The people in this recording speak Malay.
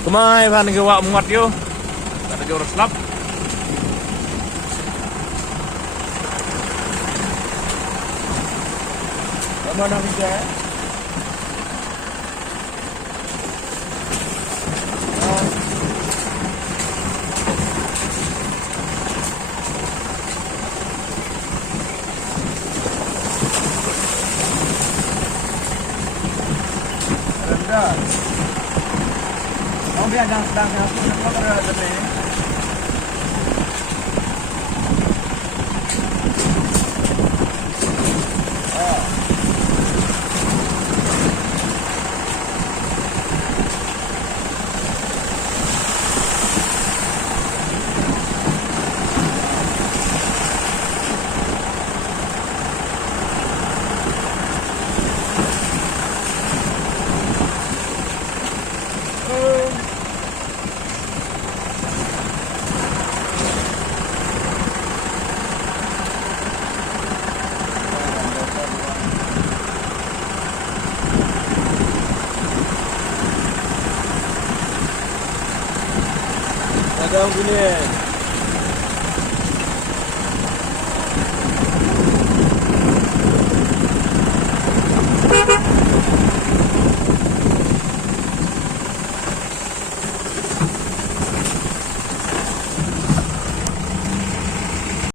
Kemai bahan ke wak muat yo. Ada jor slap. Mana bisa? Rendah. Mau dia sedang aku nak ada ni. Ada gini.